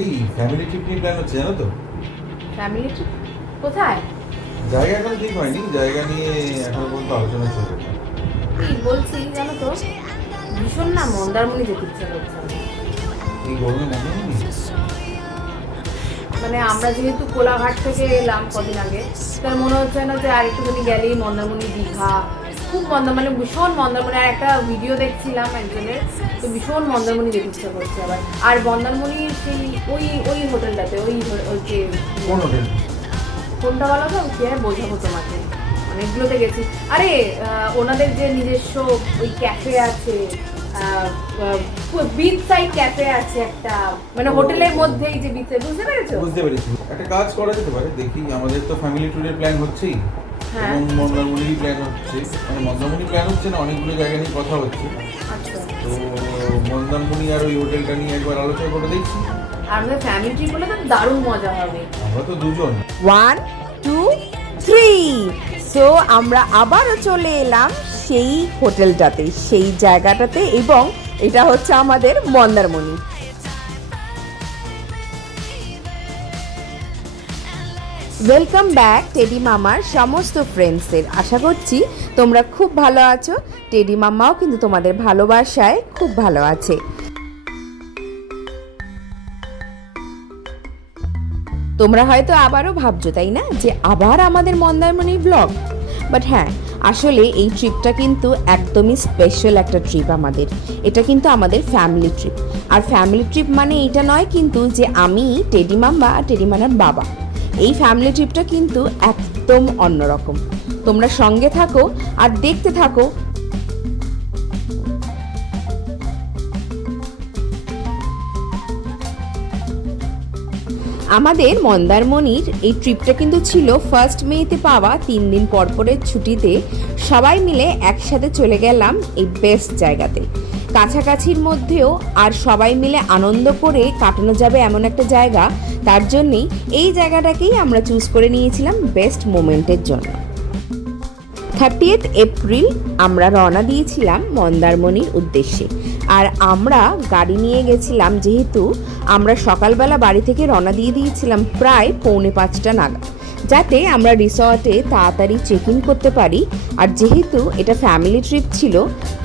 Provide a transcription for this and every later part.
এই family trip নিয়ে plan হচ্ছে জানো তো? ফ্যামিলি ট্রিপ কোথায়? জায়গা এখনো ঠিক হয়নি, জায়গা নিয়ে এখনো পর্যন্ত আলোচনা চলছে। কি বলছি জানো তো, ভীষণ না মন্দারমণি যেতে ইচ্ছা করছে আমার। এই গরমে মনে হয়নি? মানে আমরা যেহেতু কোলাঘাট থেকে এলাম কদিন আগে, তার মনে হচ্ছে না যে আর একটুখানি গেলেই মন্দারমণি, দীঘা, খুব মানে ভীষণ মন্দারমণি। আর একটা ভিডিও দেখছিলাম একজনের, তো ভীষণ মন্দারমণি যেতে ইচ্ছা করছে আবার। আর মন্দারমণির সেই ওই ওই হোটেলটাতে, ওই যে কোন হোটেল? কোনটা বলো তো, কি আর বোঝাবো তোমাকে, অনেকগুলোতে গেছি। আরে ওনাদের যে নিজস্ব ওই ক্যাফে আছে, বিচ সাইড ক্যাফে আছে একটা, মানে হোটেলের মধ্যেই যে বিচে, বুঝতে পেরেছো? বুঝতে পেরেছি। একটা কাজ করা যেতে পারে, দেখি আমাদের তো ফ্যামিলি ট্যুরের প্ল্যান হচ্ছেই, হ্যাঁ। এবং মন্দারমণিরই প্ল্যান হচ্ছে। মানে মন্দারমণি প্ল্যান হচ্ছে না, অনেকগুলো জায়গা নিয়ে কথা হচ্ছে। আচ্ছা। তো মন্দারমণি আর ওই হোটেলটা নিয়ে একবার আলোচনা করে দেখছি। আর আমাদের ফ্যামিলি ট্রিপ হলে তো দারুণ মজা হবে। আমরা তো দুজন। 1 2 3 সো আমরা আবারও চলে এলাম সেই হোটেলটাতে, সেই জায়গাটাতে, এবং এটা হচ্ছে আমাদের মন্দারমণি। ওয়েলকাম ব্যাক টেডি মামার সমস্ত ফ্রেন্ডসদের। আশা করছি তোমরা খুব ভালো আছো। টেডি মামাও কিন্তু তোমাদের ভালোবাসায় খুব ভালো আছে। তোমরা হয়তো আবারও ভাবছো, তাই না, যে আবার আমাদের মন্দারমণি ব্লগ। বাট হ্যাঁ, আসলে এই ট্রিপটা কিন্তু একদমই স্পেশাল একটা ট্রিপ আমাদের। এটা কিন্তু আমাদের ফ্যামিলি ট্রিপ। আর ফ্যামিলি ট্রিপ মানে এইটা নয় কিন্তু যে আমি, টেডি মাম্মা আর টেডি মামার বাবা। এই ফ্যামিলি ট্রিপটা কিন্তু একদম অন্যরকম। তোমরা সঙ্গে থাকো আর দেখতে থাকো। আমাদের মন্দারমণির এই ট্রিপটা কিন্তু ছিল 1 মেতে পাওয়া 3 দিন পরপরের ছুটিতে সবাই মিলে একসাথে চলে গেলাম এই বেস্ট জায়গাতে। কাছাকাছির মধ্যেও আর সবাই মিলে আনন্দ করে কাটানো যাবে এমন একটা জায়গা, তার জন্যই এই জায়গাটাকেই আমরা চুজ করে নিয়েছিলাম বেস্ট মোমেন্টের জন্য। 30 এপ্রিল আমরা রওনা দিয়েছিলাম মন্দারমণির উদ্দেশ্যে। আর আমরা গাড়ি নিয়ে গেছিলাম, যেহেতু আমরা সকালবেলা বাড়ি থেকে রওনা দিয়ে দিয়েছিলাম প্রায় 4:45 নাগাদ, যাতে আমরা রিসর্টে তাড়াতাড়ি চেক ইন করতে পারি। আর যেহেতু এটা ফ্যামিলি ট্রিপ ছিল,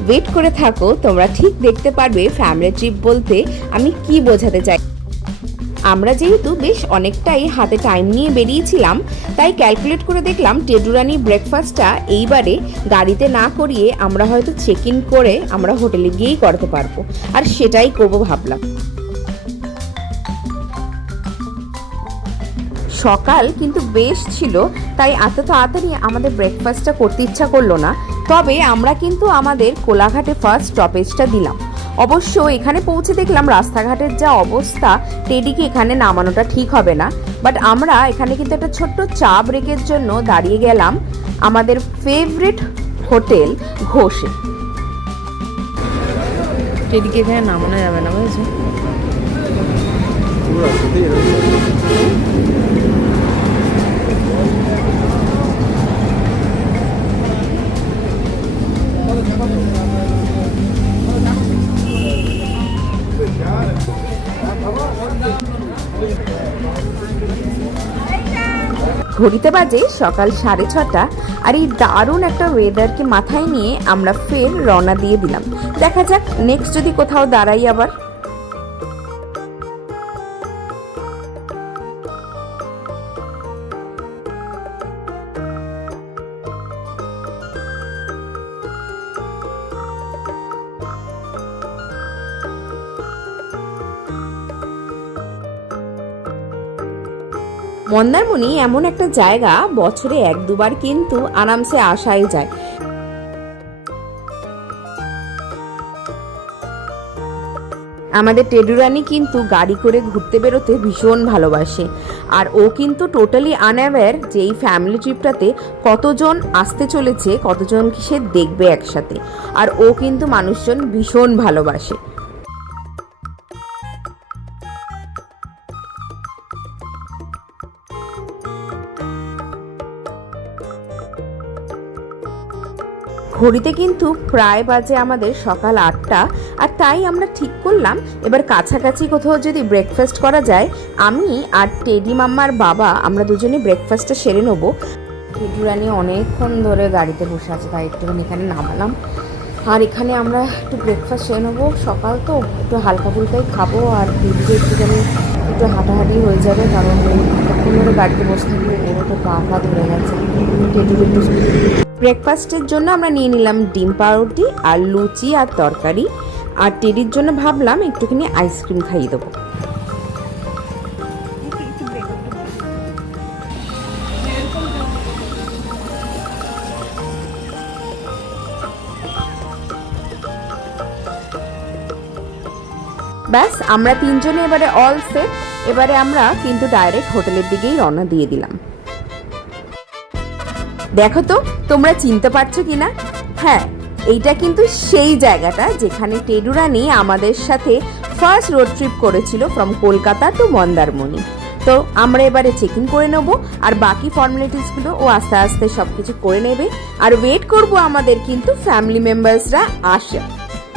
ওয়েট করে থাকো, তোমরা ঠিক দেখতে পারবে ফ্যামিলি ট্রিপ বলতে আমি কি বোঝাতে চাই। আমরা যেহেতু বেশ অনেকটাই হাতে টাইম নিয়ে বেরিয়েছিলাম, তাই ক্যালকুলেট করে দেখলাম টেডুরানি ব্রেকফাস্টটা এইবারে গাড়িতে না করিয়ে আমরা হয়তো চেক ইন করে আমরা হোটেলে গিয়েই করতে পারবো, আর সেটাই করবো ভাবলাম। সকাল কিন্তু বেশ ছিল, তাই এত তাড়াতাড়ি আমাদের ব্রেকফাস্টটা করতে ইচ্ছা করলো না। তবে আমরা কিন্তু আমাদের কোলাঘাটে ফার্স্ট স্টপেজটা দিলাম। অবশ্য এখানে পৌঁছে দেখলাম রাস্তাঘাটের যা অবস্থা, টেডিকে এখানে নামানোটা ঠিক হবে না। বাট আমরা এখানে কিন্তু একটা ছোট্ট চা ব্রেকের জন্য দাঁড়িয়ে গেলাম আমাদের ফেভারিট হোটেল ঘোষে। টেডিকে এখানে নামানো যাবে না, বুঝেছো? পুরো রাস্তাতেই এরকম। ঘড়িতে বাজে সকাল 6:30, আর এই দারুণ একটা ওয়েদারকে মাথায় নিয়ে আমরা ফের রওনা দিয়ে দিলাম। দেখা যাক নেক্সট যদি কোথাও দাঁড়াই আবার। মন্দারমণি এমন একটা জায়গা, বছরে 1-2 বার কিন্তু আরামসে আসাই যায়। আমাদের টেডুরানি কিন্তু গাড়ি করে ঘুরতে বেরোতে ভীষণ ভালোবাসে। আর ও কিন্তু টোটালি আনঅ্যাওয়্যার যে এই ফ্যামিলি ট্রিপটাতে কতজন আসতে চলেছে, কতজন কি সে দেখবে একসাথে। আর ও কিন্তু মানুষজন ভীষণ ভালোবাসে। ঘড়িতে কিন্তু প্রায় বাজে আমাদের সকাল 8টা, আর তাই আমরা ঠিক করলাম এবার কাছাকাছি কোথাও যদি ব্রেকফাস্ট করা যায়। আমি আর টেডি মাম্মার বাবা আমরা দুজনে ব্রেকফাস্টটা সেরে নেবো। টেডি রানী অনেকক্ষণ ধরে গাড়িতে বসে আছে, তাই একটুখানি এখানে নামালাম। আর এখানে আমরা একটু ব্রেকফাস্ট সেরে নেবো, সকাল তো একটু হালকা ফুলকাই খাবো। আর টেডিকে একটুখানি একটু হাঁটাহাঁটি হয়ে যাবে, কারণ তখন ধরে গাড়িতে বসে থাকলে ওরও তো পা পা ধরে গেছে। টেডিকে একটু ব্রেকফাস্টের জন্য আমরা নিয়ে নিলাম ডিম পাউরুটি আর লুচি আর তরকারি। আর টেডির জন্য ভাবলাম একটুখানি আইসক্রিম খাইয়ে দেবো। ব্যাস আমরা তিনজনে এবারে অল সেট। এবারে আমরা কিন্তু ডাইরেক্ট হোটেলের দিকেই রওনা দিয়ে দিলাম। দেখো তো তোমরা চিনতে পারছো কিনা? হ্যাঁ, এইটা কিন্তু সেই জায়গাটা যেখানে টেডু রানী আমাদের সাথে ফার্স্ট রোড ট্রিপ করেছিল ফ্রম কলকাতা টু মন্দারমণি। তো আমরা এবারে চেক ইন করে নেবো, আর বাকি ফর্মালিটিসগুলো ও আস্তে আস্তে সব কিছু করে নেবে। আর ওয়েট করব আমাদের কিন্তু ফ্যামিলি মেম্বার্সরা আসে।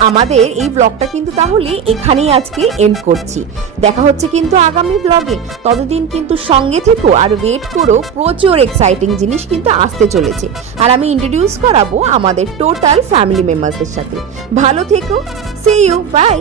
আমাদের এই ব্লগটা কিন্তু তাহলে এখানেই আজকে এন্ড করছি। দেখা হচ্ছে কিন্তু আগামী ব্লগে। ততদিন কিন্তু সঙ্গে থেকো আর ওয়েট করো, প্রচুর এক্সাইটিং জিনিস কিন্তু আসতে চলেছে। আর আমি ইন্ট্রোডিউস করাবো আমাদের টোটাল ফ্যামিলি মেম্বার্সদের সাথে। ভালো থেকো, সি ইউ, বাই।